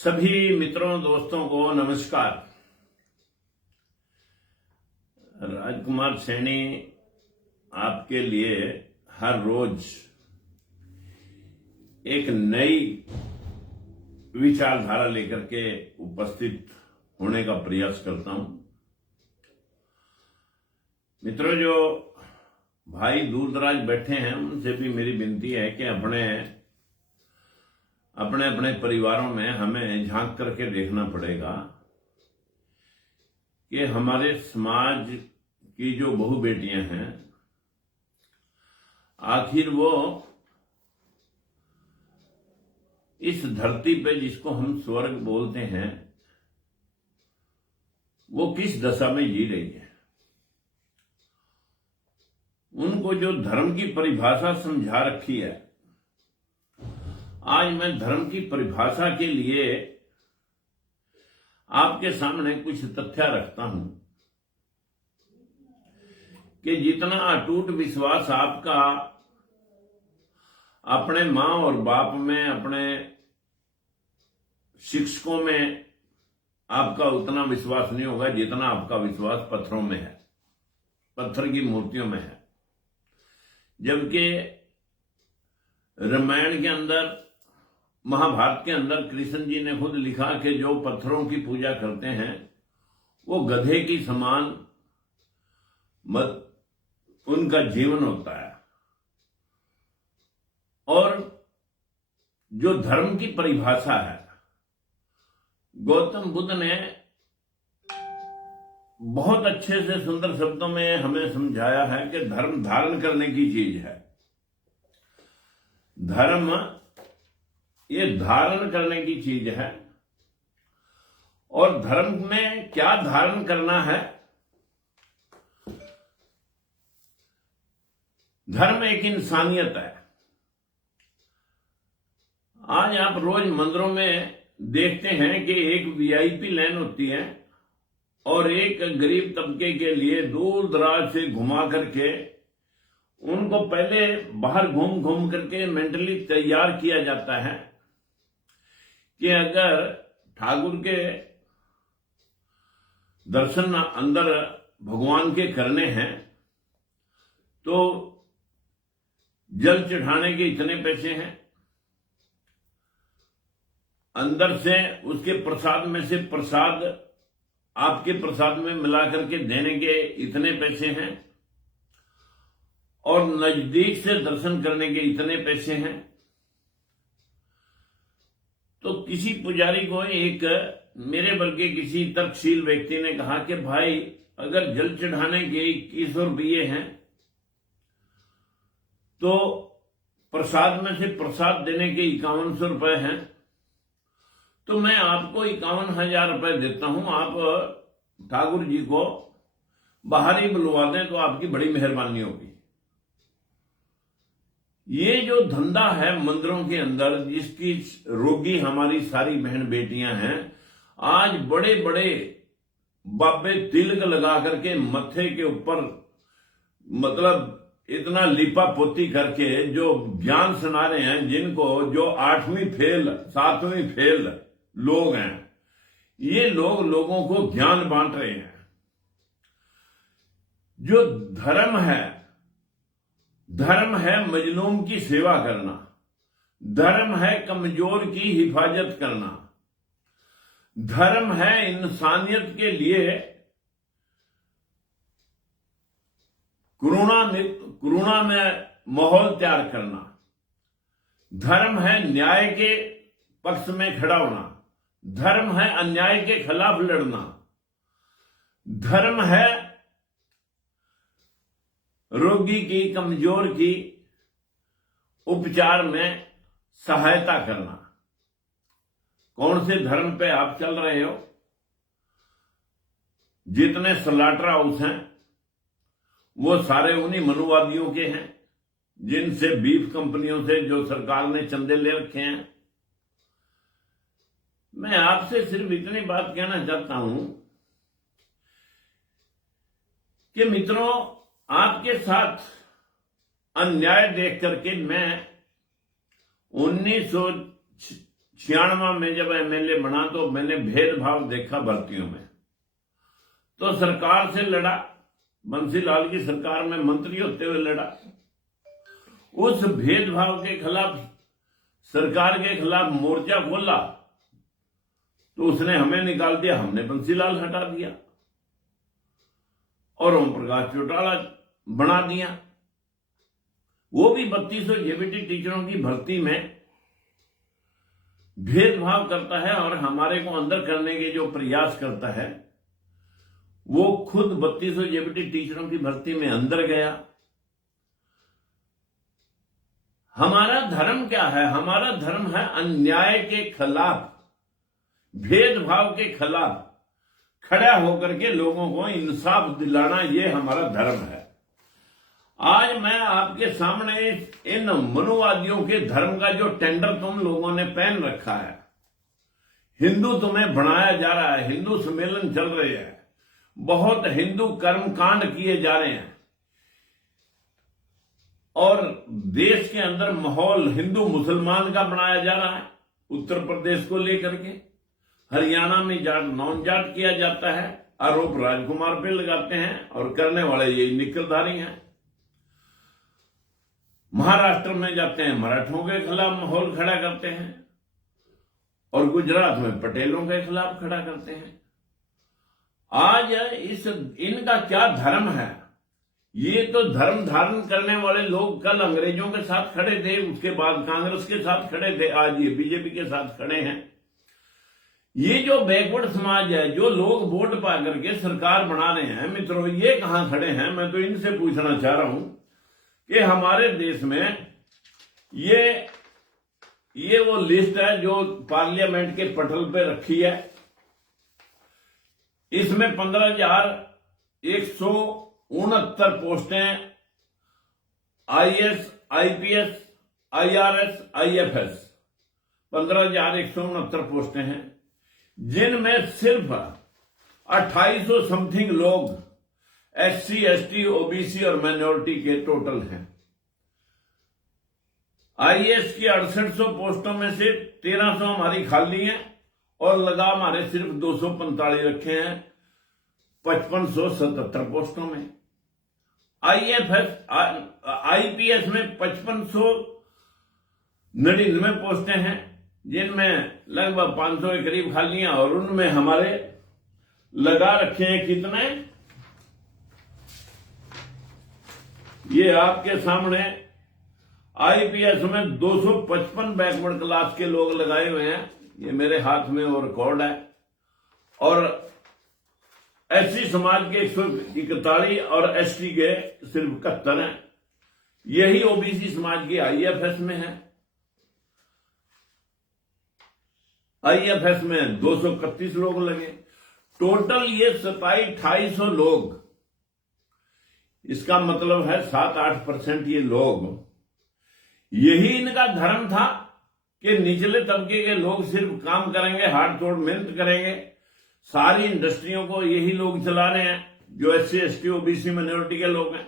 सभी मित्रों दोस्तों को नमस्कार। राजकुमार सैनी आपके लिए हर रोज एक नई विचारधारा लेकर के उपस्थित होने का प्रयास करता हूं। मित्रों, जो भाई दूर दराज बैठे हैं उनसे भी मेरी विनती है कि अपने अपने परिवारों में हमें झांक करके देखना पड़ेगा कि हमारे समाज की जो बहू बेटियां हैं, आखिर वो इस धरती पे जिसको हम स्वर्ग बोलते हैं वो किस दशा में जी रही है। उनको जो धर्म की परिभाषा समझा रखी है, आज मैं धर्म की परिभाषा के लिए आपके सामने कुछ तथ्य रखता हूं कि जितना अटूट विश्वास आपका अपने मां और बाप में, अपने शिक्षकों में आपका उतना विश्वास नहीं होगा जितना आपका विश्वास पत्थरों में है, पत्थर की मूर्तियों में है। जबकि रामायण के अंदर, महाभारत के अंदर कृष्ण जी ने खुद लिखा कि जो पत्थरों की पूजा करते हैं वो गधे की समान उनका जीवन होता है। और जो धर्म की परिभाषा है, गौतम बुद्ध ने बहुत अच्छे से सुंदर शब्दों में हमें समझाया है कि धर्म धारण करने की चीज है। धर्म ये धारण करने की चीज है। और धर्म में क्या धारण करना है? धर्म एक इंसानियत है। आज आप रोज मंदिरों में देखते हैं कि एक वीआईपी लाइन होती है और एक गरीब तबके के लिए दूर दराज से घुमा करके उनको पहले बाहर घूम घूम करके मेंटली तैयार किया जाता है कि अगर ठाकुर के दर्शन अंदर भगवान के करने हैं तो जल चढ़ाने के इतने पैसे हैं, अंदर से उसके प्रसाद में से प्रसाद आपके प्रसाद में मिला करके देने के इतने पैसे हैं, और नजदीक से दर्शन करने के इतने पैसे हैं। तो किसी पुजारी को एक मेरे वर्ग के किसी तर्कशील व्यक्ति ने कहा कि भाई, अगर जल चढ़ाने के 2100 रुपये हैं तो प्रसाद में से प्रसाद देने के 5100 रुपये हैं, तो मैं आपको 51,000 रुपये देता हूं, आप ठाकुर जी को बाहर ही बुलवा दें तो आपकी बड़ी मेहरबानी होगी। ये जो धंधा है मंदिरों के अंदर, जिसकी रोगी हमारी सारी बहन बेटियां हैं, आज बड़े बड़े बाबे तिलक लगा करके मत्थे के ऊपर मतलब इतना लिपा पोती करके जो ज्ञान सुना रहे हैं, जिनको जो 8वीं फेल 7वीं फेल लोग हैं, ये लोग लोगों को ज्ञान बांट रहे हैं। जो धर्म है, धर्म है मजलूम की सेवा करना, धर्म है कमजोर की हिफाजत करना, धर्म है इंसानियत के लिए करुणा में माहौल तैयार करना, धर्म है न्याय के पक्ष में खड़ा होना, धर्म है अन्याय के खिलाफ लड़ना, धर्म है रोगी की, कमजोर की उपचार में सहायता करना। कौन से धर्म पे आप चल रहे हो? जितने स्लॉटर हाउस हैं वो सारे उन्हीं मनुवादियों के हैं, जिनसे बीफ कंपनियों से जो सरकार ने चंदे ले रखे हैं। मैं आपसे सिर्फ इतनी बात कहना चाहता हूं कि मित्रों, आपके साथ अन्याय देख करके मैं 96 में जब एमएलए बना तो मैंने भेदभाव देखा भर्तियों में, तो सरकार से लड़ा, बंसीलाल की सरकार में मंत्री होते हुए लड़ा। उस भेदभाव के खिलाफ, सरकार के खिलाफ मोर्चा खोला तो उसने हमें निकाल दिया, हमने बंसीलाल हटा दिया और ओम प्रकाश चौटाला बना दिया। वो भी 3200 जेबीटी टीचरों की भर्ती में भेदभाव करता है और हमारे को अंदर करने के जो प्रयास करता है, वो खुद 3200 जेबीटी टीचरों की भर्ती में अंदर गया। हमारा धर्म क्या है? हमारा धर्म है अन्याय के खिलाफ, भेदभाव के खिलाफ खड़ा होकर के लोगों को इंसाफ दिलाना, ये हमारा धर्म है। आज मैं आपके सामने इन मनुवादियों के धर्म का जो टेंडर तुम लोगों ने पहन रखा है, हिंदू तुम्हें बनाया जा रहा है, हिंदू सम्मेलन चल रहे हैं, बहुत हिंदू कर्मकांड किए जा रहे हैं और देश के अंदर माहौल हिंदू मुसलमान का बनाया जा रहा है। उत्तर प्रदेश को लेकर के हरियाणा में जाट नॉन जाट किया जाता है, आरोप राजकुमार पे लगाते हैं और करने वाले ये निकलधारी हैं। महाराष्ट्र में जाते हैं, मराठों के खिलाफ माहौल खड़ा करते हैं और गुजरात में पटेलों के खिलाफ खड़ा करते हैं। आज इनका क्या धर्म है? ये तो धर्म धारण करने वाले लोग कल अंग्रेजों के साथ खड़े थे, उसके बाद कांग्रेस के साथ खड़े थे, आज ये बीजेपी के साथ खड़े हैं। ये जो बैकवर्ड समाज है, जो लोग वोट पा करके सरकार बना रहे हैं, मित्रों ये कहां खड़े हैं? मैं तो इनसे पूछना चाह रहा हूं कि हमारे देश में ये वो लिस्ट है जो पार्लियामेंट के पटल पे रखी है। इसमें 15,169 पोस्टें आईएएस, आईपीएस, आईआरएस, आईएफएस, 15,169 पोस्टें हैं, जिनमें सिर्फ 2800 समथिंग लोग एससी, एसटी, ओबीसी और माइनॉरिटी के टोटल हैं। आईएएस की 6800 पोस्टों में से 1300 हमारी खाली हैं और लगा हमारे सिर्फ 245 रखे हैं 5577 पोस्टों में। आईएफएस, आईपीएस में 5599 पोस्टें हैं, जिनमें लगभग 500 के करीब खाली हैं और उनमें हमारे लगा रखे हैं कितने? ये आपके सामने आईपीएस में 255 बैकवर्ड क्लास के लोग लगाए हुए हैं, ये मेरे हाथ में वो रिकॉर्ड है। और एससी समाज के 141 और एसटी के सिर्फ 71 हैं। यही ओबीसी समाज की आईएफएस में है। आईएफएस में 231 लोग लगे, टोटल ये 2700 लोग। इसका मतलब है 7-8% ये लोग, यही इनका धर्म था कि निचले तबके के लोग सिर्फ काम करेंगे, हाथ तोड़ मेहनत करेंगे। सारी इंडस्ट्रियों को यही लोग चला रहे हैं जो एससी, एसटी, ओबीसी, माइनॉरिटी के लोग हैं।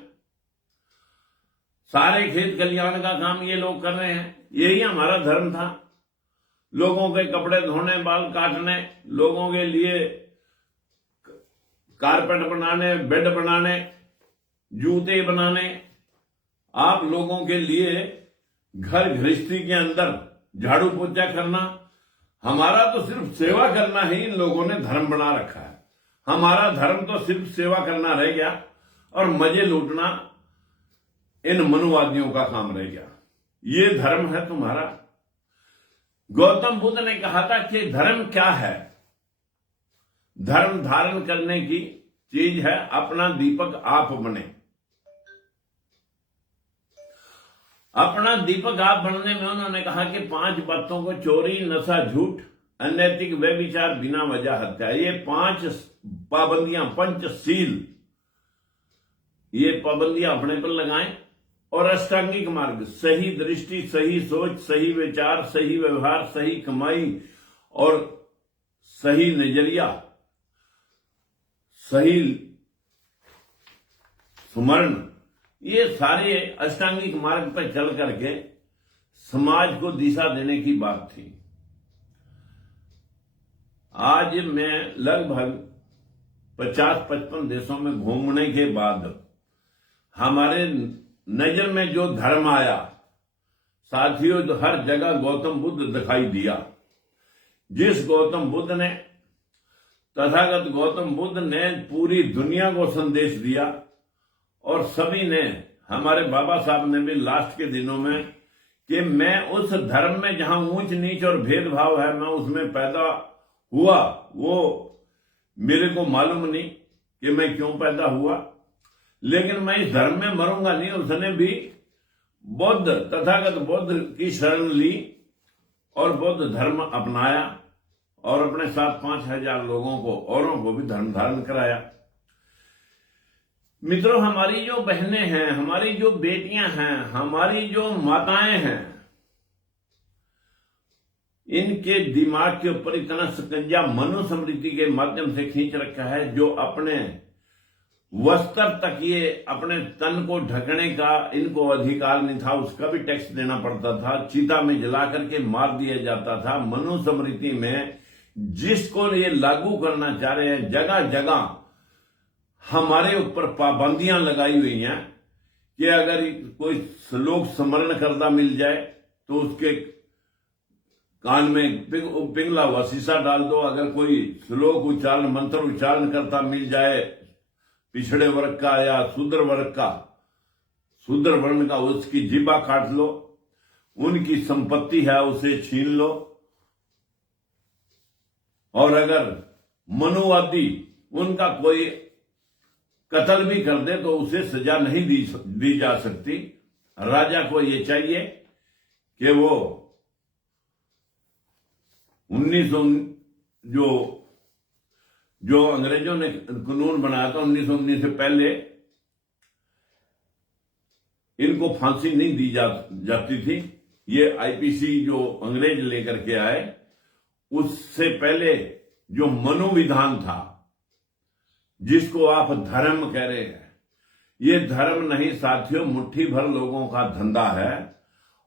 सारे खेत खलिहान का काम ये लोग कर रहे हैं। यही हमारा धर्म था। लोगों के कपड़े धोने, बाल काटने, लोगों के लिए कारपेट बनाने, बेड बनाने, जूते बनाने, आप लोगों के लिए घर गृहस्थी के अंदर झाड़ू पोछा करना। हमारा तो सिर्फ सेवा करना ही इन लोगों ने धर्म बना रखा है। हमारा धर्म तो सिर्फ सेवा करना रह गया और मजे लूटना इन मनुवादियों का काम रह गया। ये धर्म है तुम्हारा। गौतम बुद्ध ने कहा था कि धर्म क्या है? धर्म धारण करने की चीज है, अपना दीपक आप बने। अपना दीपक आप बनने में उन्होंने कहा कि 5 बातों को, चोरी, नशा, झूठ, अनैतिक व्यभिचार, बिना वजह हत्या, ये 5 पाबंदियां, पंचशील, ये पाबंदियां अपने पर लगाएं। और अष्टांगिक मार्ग, सही दृष्टि, सही सोच, सही विचार, सही व्यवहार, सही कमाई और सही नजरिया, सही सुमरण, ये सारे अष्टांगिक मार्ग पर चल करके समाज को दिशा देने की बात थी। आज मैं लगभग 50-55 देशों में घूमने के बाद हमारे नजर में जो धर्म आया, साथियों, तो हर जगह गौतम बुद्ध दिखाई दिया। जिस गौतम बुद्ध ने, तथागत गौतम बुद्ध ने पूरी दुनिया को संदेश दिया, और सभी ने, हमारे बाबा साहब ने भी लास्ट के दिनों में, कि मैं उस धर्म में जहां ऊंच नीच और भेदभाव है, मैं उसमें पैदा हुआ। वो मेरे को मालूम नहीं कि मैं क्यों पैदा हुआ, लेकिन मैं इस धर्म में मरूंगा नहीं। उसने भी बौद्ध, तथागत बुद्ध की शरण ली और बौद्ध धर्म अपनाया, और अपने साथ 5,000 लोगों को, औरों को भी धर्म धारण कराया। मित्रों, हमारी जो बहनें हैं, हमारी जो बेटियां हैं, हमारी जो माताएं हैं, इनके दिमाग के ऊपर इतना शिकंजा मनुस्मृति के माध्यम से खींच रखा है, जो अपने वस्त्र तक, ये अपने तन को ढकने का इनको अधिकार नहीं था, उसका भी टैक्स देना पड़ता था, चिता में जला करके मार दिया जाता था। मनुस्मृति में जिसको ये लागू करना चाह रहे हैं, जगह जगह हमारे ऊपर पाबंदियां लगाई हुई हैं कि अगर कोई श्लोक स्मरण करता मिल जाए तो उसके कान में पिघला हुआ शीशा डाल दो। अगर कोई श्लोक उच्चारण, मंत्र उच्चारण करता मिल जाए, पिछड़े वर्ग का या शूद्र वर्ग का, शूद्र वर्ण का, उसकी जीभा काट लो, उनकी संपत्ति है उसे छीन लो। और अगर मनुवादी उनका कोई कत्ल भी कर दे तो उसे सजा नहीं दी जा सकती। राजा को ये चाहिए कि वो 1900 जो अंग्रेजों ने कानून बनाया था 1919 से पहले, इनको फांसी नहीं दी जाती थी। ये आईपीसी जो अंग्रेज लेकर के आए, उससे पहले जो मनोविधान था, जिसको आप धर्म कह रहे हैं, ये धर्म नहीं साथियों, मुट्ठी भर लोगों का धंधा है।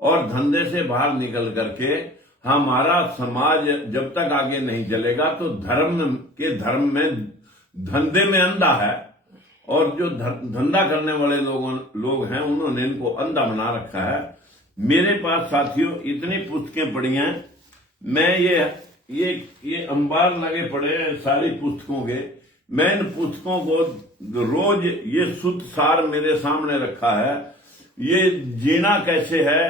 और धंधे से बाहर निकल करके हमारा समाज जब तक आगे नहीं चलेगा तो धर्म में धंधे में अंधा है। और जो धंधा करने वाले लोग हैं, उन्होंने इनको अंधा बना रखा है। मेरे पास साथियों इतनी पुस्तकें पड़ी हैं, मैं ये अंबार लगे पड़े हैं सारी पुस्तकों के। मैं इन पुस्तकों को रोज, ये शुद्ध सार मेरे सामने रखा है। ये जीना कैसे है,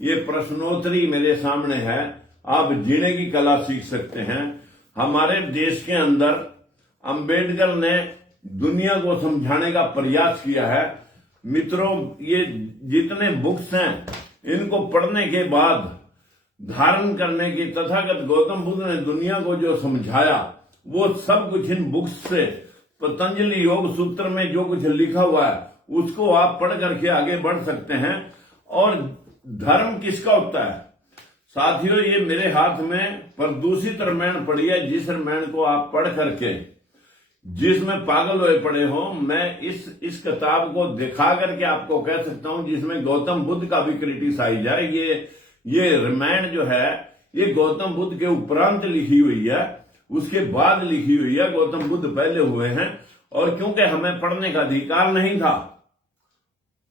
ये प्रश्नोत्तरी मेरे सामने है। आप जीने की कला सीख सकते हैं। हमारे देश के अंदर अंबेडकर ने दुनिया को समझाने का प्रयास किया है। मित्रों, ये जितने बुक्स हैं, इनको पढ़ने के बाद धारण करने की, तथागत गौतम बुद्ध ने दुनिया को जो समझाया, वो सब कुछ इन बुक्स से, पतंजलि योग सूत्र में जो कुछ लिखा हुआ है, उसको आप पढ़ करके आगे बढ़ सकते हैं। और धर्म किसका होता है साथियों? ये मेरे हाथ में प्रदूषित रामायण पड़ी है, जिस रामायण को आप पढ़ करके, जिसमें पागल हुए पड़े हो, मैं इस किताब को दिखा करके आपको कह सकता हूं, जिसमें गौतम बुद्ध का भी क्रिटिसाइज है। ये रामायण जो है, ये गौतम बुद्ध के उपरांत लिखी हुई है, उसके बाद लिखी हुई है। गौतम बुद्ध पहले हुए हैं। और क्योंकि हमें पढ़ने का अधिकार नहीं था,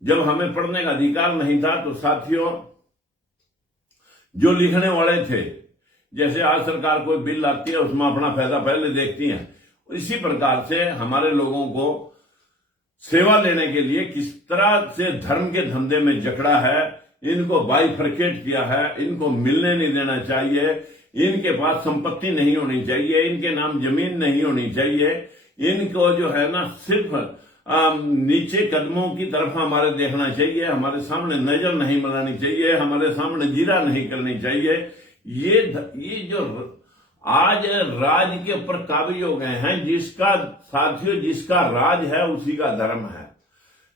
जब हमें पढ़ने का अधिकार नहीं था, तो साथियों जो लिखने वाले थे, जैसे आज सरकार कोई बिल लाती है, उसमें अपना फायदा पहले देखती है, इसी प्रकार से हमारे लोगों को सेवा लेने के लिए किस तरह से धर्म के धंधे में जकड़ा है, इनको बाइफरकेट किया है, इनको मिलने नहीं देना चाहिए, इनके पास संपत्ति नहीं होनी चाहिए, इनके नाम जमीन नहीं होनी चाहिए, इनको जो है ना सिर्फ नीचे कदमों की तरफ हमारे देखना चाहिए, हमारे सामने नजर नहीं मिलानी चाहिए, हमारे सामने जीरा नहीं करनी चाहिए। ये जो आज राज के ऊपर काबिज हो गए हैं, जिसका साथियों जिसका राज है उसी का धर्म है।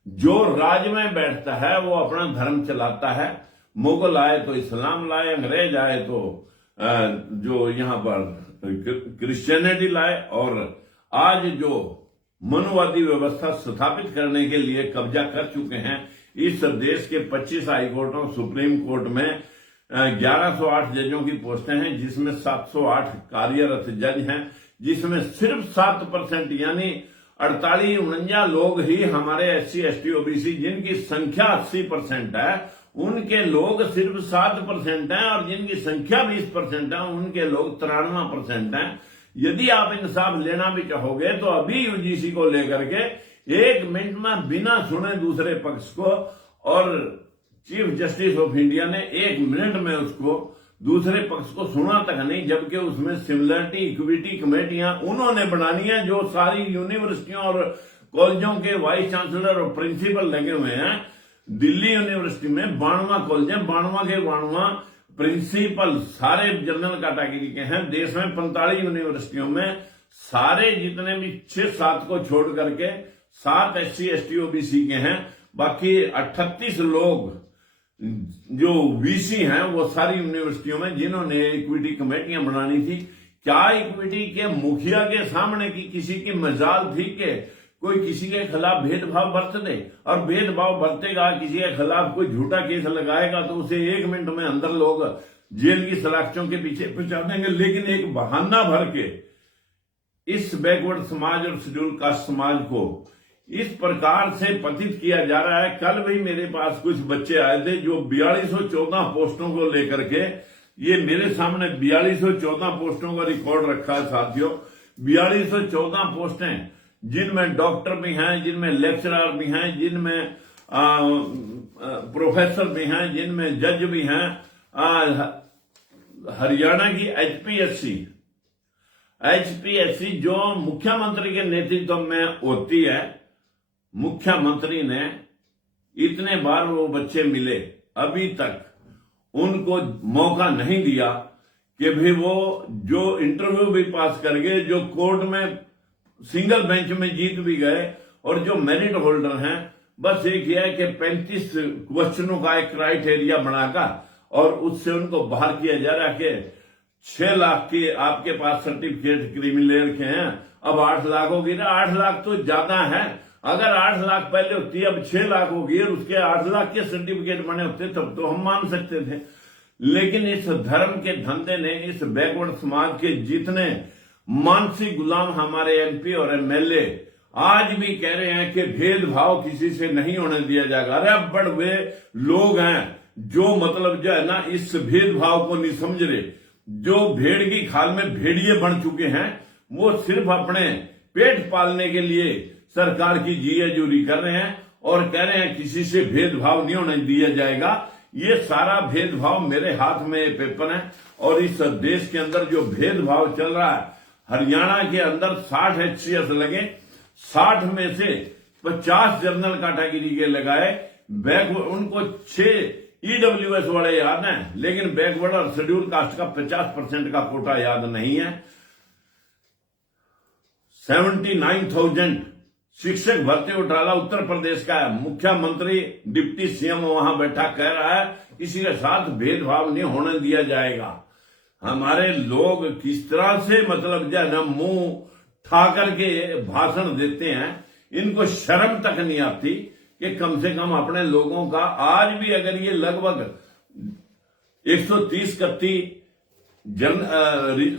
जो राज में बैठता है वो अपना धर्म चलाता है। मुगल आए तो इस्लाम लाए, अंग्रेज आए तो जो यहाँ पर क्रिश्चियनिटी लाए, और आज जो मनुवादी व्यवस्था स्थापित करने के लिए कब्जा कर चुके हैं इस देश के 25 हाई कोर्टों, सुप्रीम कोर्ट में 1108 जजों की पोस्टें हैं, जिसमें 708 कार्यरत जज हैं, जिसमें सिर्फ 7% यानी 48-49 लोग ही हमारे SC ST OBC जिनकी संख्या 80% है, उनके लोग सिर्फ 7% हैं, और जिनकी संख्या 20% है उनके लोग 93% हैं। यदि आप इंसाफ लेना भी चाहोगे तो अभी UGC को लेकर के 1 मिनट में बिना सुने दूसरे पक्ष को, और चीफ जस्टिस ऑफ इंडिया ने 1 मिनट में उसको दूसरे पक्ष को सुना तक नहीं, जबकि उसमें सिमिलरिटी इक्विटी कमेटियां उन्होंने बनानी है जो सारी यूनिवर्सिटियों और कॉलेजों के वाइस चांसलर और प्रिंसिपल लगे हुए हैं। दिल्ली यूनिवर्सिटी में 92 कॉलेज हैं, 92 के 92 प्रिंसिपल सारे जनरल कैटेगरी के हैं। देश में 45 यूनिवर्सिटियों में सारे जितने भी 6-7 को छोड़ करके 7 SC ST OBC के हैं, बाकी 38 लोग जो VC हैं वो सारी यूनिवर्सिटियों में, जिन्होंने इक्विटी कमेटियां बनानी थी। क्या इक्विटी के मुखिया के सामने की किसी की मजाल थी कि कोई किसी के खिलाफ भेदभाव बरत दे, और भेदभाव बरतेगा, किसी के खिलाफ कोई झूठा केस लगाएगा तो उसे 1 मिनट में अंदर लोग जेल की सलाखों के पीछे पहुंचा देंगे। लेकिन एक बहाना भर के इस बैकवर्ड समाज और शेड्यूल कास्ट समाज को इस प्रकार से पतित किया जा रहा है। कल भी मेरे पास कुछ बच्चे आए थे जो 4214 पोस्टों को लेकर के, ये मेरे सामने 4214 पोस्टों का रिकॉर्ड रखा है साथियों। 4214 पोस्टें जिनमें डॉक्टर भी हैं, जिनमें लेक्चरर भी हैं, जिनमें प्रोफेसर भी हैं, जिनमें जज भी हैं। हरियाणा की HPSC जो मुख्यमंत्री के नेतृत्व में होती है, मुख्यमंत्री ने इतने बार वो बच्चे मिले, अभी तक उनको मौका नहीं दिया कि भी वो जो इंटरव्यू भी पास कर गए, जो कोर्ट में सिंगल बेंच में जीत भी गए, और जो मेरिट होल्डर हैं, बस एक यह है कि 35 क्वेश्चनों का एक क्राइटेरिया बनाकर और उससे उनको बाहर किया जा रहा है कि 6 लाख के आपके पास सर्टिफिकेट क्रिमिनल के हैं, अब 8 लाख होगी ना। 8 लाख तो ज्यादा है। अगर 8 लाख पहले होती, अब 6 लाख होगी और उसके 8 लाख के सर्टिफिकेट बने होते तब तो हम मान सकते थे। लेकिन इस धर्म के धंधे ने इस बैकवर्ड समाज के जितने मानसिक गुलाम हमारे MP और MLA आज भी कह रहे हैं कि भेदभाव किसी से नहीं होने दिया जाएगा। अरे अब बड़ वे लोग हैं जो मतलब जो है ना इस भेदभाव को नहीं समझ रहे, जो भेड़ की खाल में भेड़िए बन चुके हैं। वो सिर्फ अपने पेट पालने के लिए सरकार की जीएजूरी कर रहे हैं और कह रहे हैं किसी से भेदभाव नहीं होने दिया जाएगा। ये सारा भेदभाव मेरे हाथ में पेपर है, और इस देश के अंदर जो भेदभाव चल रहा है, हरियाणा के अंदर 60 HCS लगे, 60 में से 50 जनरल कैटेगरी के लगाए। उनको 6 EWS वाले याद हैं, लेकिन बैकवर्ड और शेड्यूल कास्ट का 50% का कोटा याद नहीं है। 79,000 शिक्षक भर्ती घोटाला उत्तर प्रदेश का है। मुख्यमंत्री डिप्टी CM वहां बैठा कह रहा है किसी के साथ भेदभाव नहीं होने दिया जाएगा। हमारे लोग किस तरह से मतलब जो है ना मुंह ठा करके भाषण देते हैं, इनको शर्म तक नहीं आती कि कम से कम अपने लोगों का आज भी अगर ये लगभग 130-31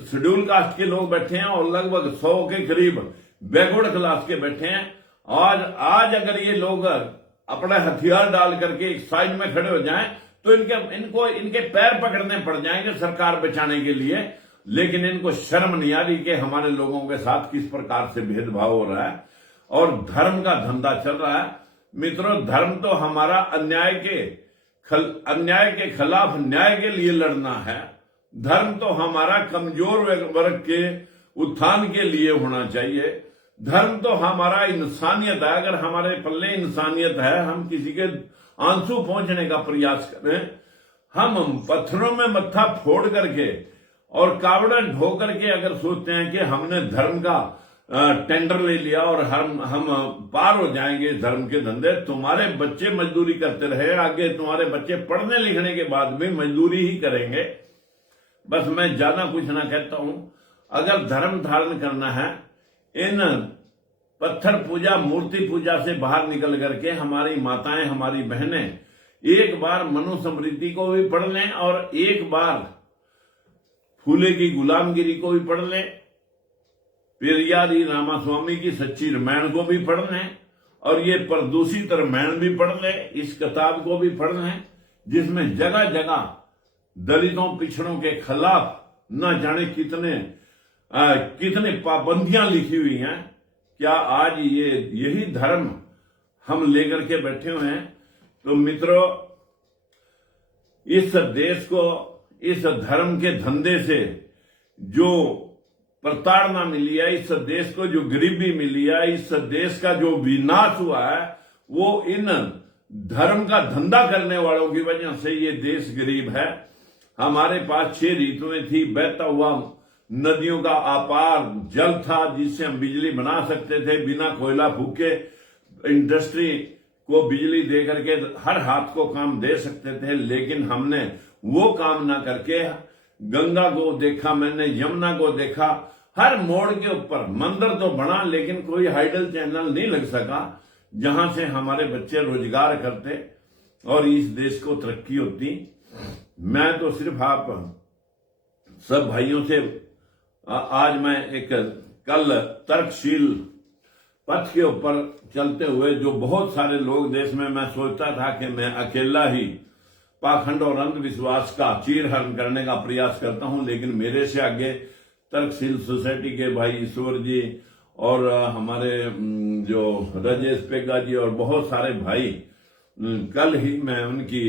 शेड्यूल कास्ट के लोग बैठे हैं और लगभग 100 के करीब बैकवर्ड क्लास के बैठे हैं, आज अगर ये लोग अपने हथियार डाल करके एक साइड में खड़े हो जाएं तो इनके पैर पकड़ने पड़ जाएंगे सरकार बचाने के लिए। लेकिन इनको शर्म नहीं आ रही कि हमारे लोगों के साथ किस प्रकार से भेदभाव हो रहा है और धर्म का धंधा चल रहा है। मित्रों, धर्म तो हमारा अन्याय के खिलाफ न्याय के लिए लड़ना है। धर्म तो हमारा कमजोर वर्ग के उत्थान के लिए होना चाहिए। धर्म तो हमारा इंसानियत है। अगर हमारे पल्ले इंसानियत है, हम किसी के आंसू पहुंचने का प्रयास करें, हम पत्थरों में मत्था फोड़ करके और कावड़ा ढो करके अगर सोचते हैं कि हमने धर्म का टेंडर ले लिया और हम पार हो जाएंगे धर्म के धंधे, तुम्हारे बच्चे मजदूरी करते रहे, आगे तुम्हारे बच्चे पढ़ने लिखने के बाद भी मजदूरी ही करेंगे। बस मैं ज्यादा कुछ ना कहता हूं। अगर धर्म धारण करना है, इन पत्थर पूजा मूर्ति पूजा से बाहर निकल करके हमारी माताएं, हमारी बहनें एक बार मनुस्मृति को भी पढ़ लें और एक बार फूले की गुलामगिरी को भी पढ़ लें, पेरियारी रामास्वामी की सच्ची रामायण को भी पढ़ लें और ये प्रदूषित रामायण भी पढ़ लें, इस किताब को भी पढ़ लें जिसमें जगह जगह दलितों पिछड़ों के खिलाफ न जाने कितने पाबंदियां लिखी हुई हैं। क्या आज यही धर्म हम लेकर के बैठे हुए हैं? तो मित्रों, इस देश को इस धर्म के धंधे से जो प्रताड़ना मिली है, इस देश को जो गरीबी मिली है, इस देश का जो विनाश हुआ है, वो इन धर्म का धंधा करने वालों की वजह से ये देश गरीब है। हमारे पास 6 ऋतुएं थी, बहता हुआ नदियों का अपार जल था जिससे हम बिजली बना सकते थे, बिना कोयला फूके इंडस्ट्री को बिजली दे करके हर हाथ को काम दे सकते थे। लेकिन हमने वो काम ना करके गंगा को देखा, मैंने यमुना को देखा, हर मोड़ के ऊपर मंदिर तो बना लेकिन कोई हाइडल चैनल नहीं लग सका जहां से हमारे बच्चे रोजगार करते और इस देश को तरक्की होती। मैं तो सिर्फ आप सब भाइयों से आज मैं एक कल तर्कशील पथ के ऊपर चलते हुए जो बहुत सारे लोग देश में, मैं सोचता था कि मैं अकेला ही पाखंड और अंधविश्वास का चीरहरण करने का प्रयास करता हूं, लेकिन मेरे से आगे तर्कशील सोसाइटी के भाई ईश्वर जी और हमारे जो राजेश पेगा जी और बहुत सारे भाई, कल ही मैं उनकी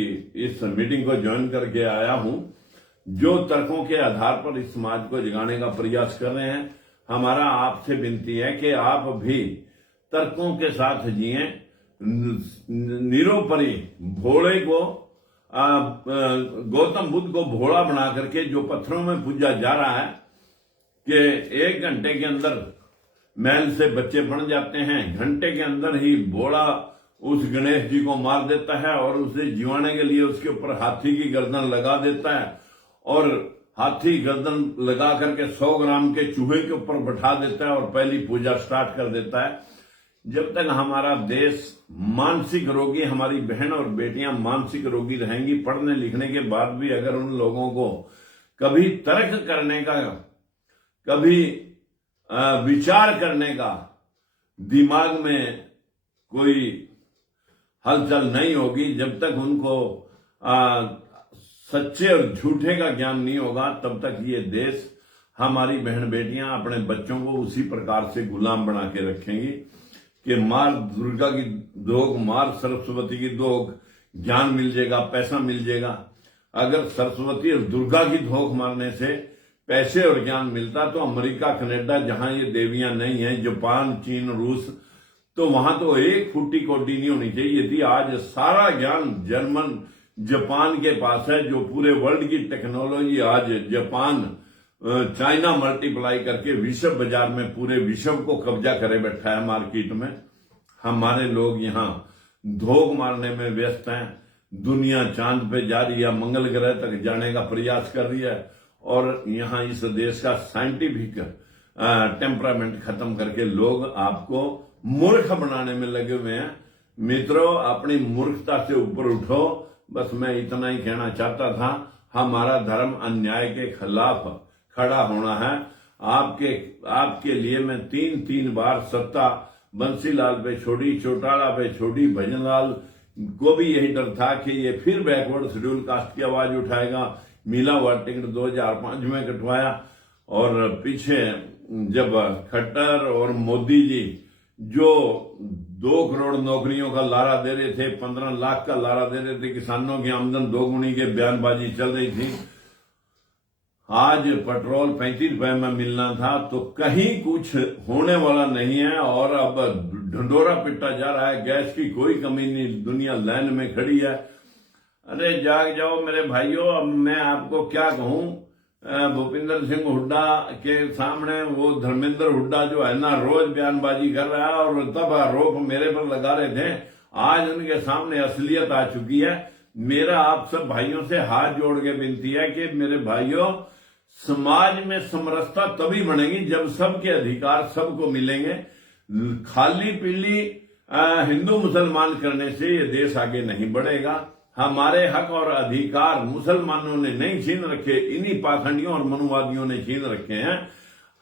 इस मीटिंग को ज्वाइन करके आया हूं, जो तर्कों के आधार पर इस समाज को जगाने का प्रयास कर रहे हैं। हमारा आपसे विनती है कि आप भी तर्कों के साथ जिए, निरोपरि भोले को गौतम बुद्ध को भोला बना करके जो पत्थरों में पूजा जा रहा है कि 1 घंटे के अंदर महल से बच्चे बन जाते हैं, घंटे के अंदर ही भोला उस गणेश जी को मार देता है और उसे जीवाने के लिए उसके ऊपर हाथी की गर्दन लगा देता है और हाथी गर्दन लगा करके 100 ग्राम के चूहे के ऊपर बैठा देता है और पहली पूजा स्टार्ट कर देता है। जब तक हमारा देश मानसिक रोगी, हमारी बहन और बेटियां मानसिक रोगी रहेंगी, पढ़ने लिखने के बाद भी अगर उन लोगों को कभी तर्क करने का, कभी विचार करने का दिमाग में कोई हलचल नहीं होगी, जब तक उनको सच्चे और झूठे का ज्ञान नहीं होगा, तब तक ये देश, हमारी बहन बेटियां अपने बच्चों को उसी प्रकार से गुलाम बना के रखेंगी कि मार दुर्गा की दोग, मार सरस्वती की दोग, ज्ञान मिल जाएगा, पैसा मिल जाएगा। अगर सरस्वती और दुर्गा की धोख मारने से पैसे और ज्ञान मिलता तो अमेरिका, कनाडा, जहां ये देवियां नहीं है, जापान, चीन, रूस, तो वहां तो 1 फुट्टी कोटी नहीं होनी चाहिए थी। आज सारा ज्ञान जर्मन, जापान के पास है, जो पूरे वर्ल्ड की टेक्नोलॉजी आज जापान, चाइना मल्टीप्लाई करके विश्व बाजार में पूरे विश्व को कब्जा करे बैठा है मार्केट में। हमारे लोग यहाँ धोख मारने में व्यस्त हैं। दुनिया चांद पे जा रही है, मंगल ग्रह तक जाने का प्रयास कर रही है और यहाँ इस देश का साइंटिफिक टेम्परामेंट खत्म करके लोग आपको मूर्ख बनाने में लगे हुए हैं। मित्रों, अपनी मूर्खता से ऊपर उठो। बस मैं इतना ही कहना चाहता था। हमारा धर्म अन्याय के खिलाफ खड़ा होना है। आपके लिए मैं 3 बार सत्ता बंसीलाल पे छोड़ी, चौटाला पे छोड़ी, भजनलाल को भी यही डर था कि ये फिर बैकवर्ड शेड्यूल कास्ट की आवाज उठाएगा। मिला हुआ टिकट 2005 में कटवाया और पीछे जब खट्टर और मोदी जी जो 2 करोड़ नौकरियों का लारा दे रहे थे, 15 लाख का लारा दे रहे थे, किसानों की आमदन 2 गुनी के बयानबाजी चल रही थी। आज पेट्रोल 35 रुपए में मिलना था, तो कहीं कुछ होने वाला नहीं है और अब ढंडोरा पिटा जा रहा है। गैस की कोई कमी नहीं, दुनिया लाइन में खड़ी है। अरे जाग जाओ मेरे भाइयों। अब मैं आपको क्या कहूं, भूपिंदर सिंह हुड्डा के सामने वो धर्मेंद्र हुड्डा जो है ना, रोज बयानबाजी कर रहा है और तब आरोप मेरे पर लगा रहे थे। आज उनके सामने असलियत आ चुकी है। मेरा आप सब भाइयों से हाथ जोड़ के विनती है कि मेरे भाइयों, समाज में समरसता तभी बनेगी जब सबके अधिकार सबको मिलेंगे। खाली पीली हिंदू मुसलमान करने से ये देश आगे नहीं बढ़ेगा। हमारे हक और अधिकार मुसलमानों ने नहीं छीन रखे, इन्हीं पाखंडियों और मनुवादियों ने छीन रखे हैं।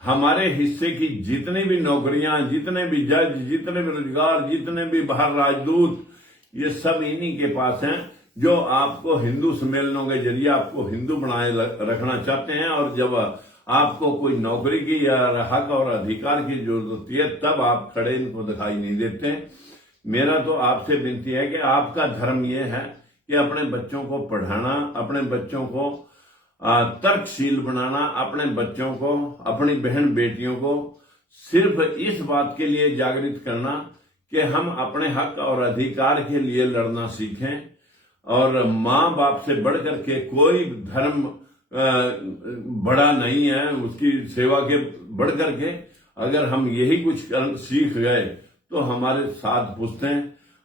हमारे हिस्से की जितनी भी नौकरियां, जितने भी जज, जितने भी रोजगार, जितने भी बाहर राजदूत, ये सब इन्हीं के पास हैं, जो आपको हिंदू सम्मेलनों के जरिए आपको हिंदू बनाए रखना चाहते हैं। और जब आपको कोई नौकरी की या हक और अधिकार की जरूरत होती है, तब आप खड़े इनको दिखाई नहीं देते। मेरा तो आपसे विनती है कि आपका धर्म यह है कि अपने बच्चों को पढ़ाना, अपने बच्चों को तर्कशील बनाना, अपने बच्चों को, अपनी बहन बेटियों को सिर्फ इस बात के लिए जागृत करना कि हम अपने हक और अधिकार के लिए लड़ना सीखें। और माँ बाप से बढ़ करके कोई धर्म बड़ा नहीं है, उसकी सेवा के बढ़ करके अगर हम यही कुछ सीख गए तो हमारे 7 पुश्तें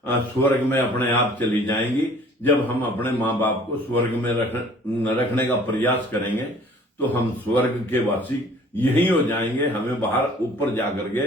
स्वर्ग में अपने आप चली जाएंगी। जब हम अपने माँ बाप को स्वर्ग में रखने का प्रयास करेंगे तो हम स्वर्ग के वासी यही हो जाएंगे। हमें बाहर ऊपर जाकर के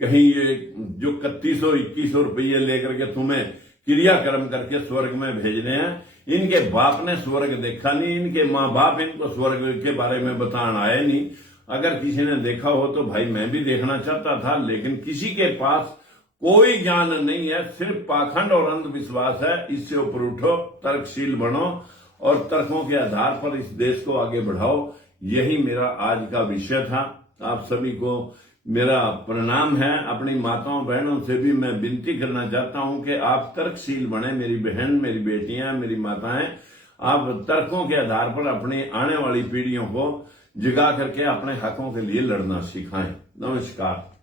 कहीं ये जो 3100-2100 रुपये लेकर के तुम्हें क्रियाक्रम करके स्वर्ग में भेज रहे हैं, इनके बाप ने स्वर्ग देखा नहीं, इनके माँ बाप इनको स्वर्ग के बारे में बताना आए नहीं। अगर किसी ने देखा हो तो भाई मैं भी देखना चाहता था, लेकिन किसी के पास कोई ज्ञान नहीं है, सिर्फ पाखंड और अंधविश्वास है। इससे ऊपर उठो, तर्कशील बनो और तर्कों के आधार पर इस देश को आगे बढ़ाओ। यही मेरा आज का विषय था। आप सभी को मेरा प्रणाम है। अपनी माताओं बहनों से भी मैं विनती करना चाहता हूं कि आप तर्कशील बने। मेरी बहन, मेरी बेटियां, मेरी माताएं, आप तर्कों के आधार पर अपनी आने वाली पीढ़ियों को जगा करके अपने हकों के लिए लड़ना सिखाएं। नमस्कार।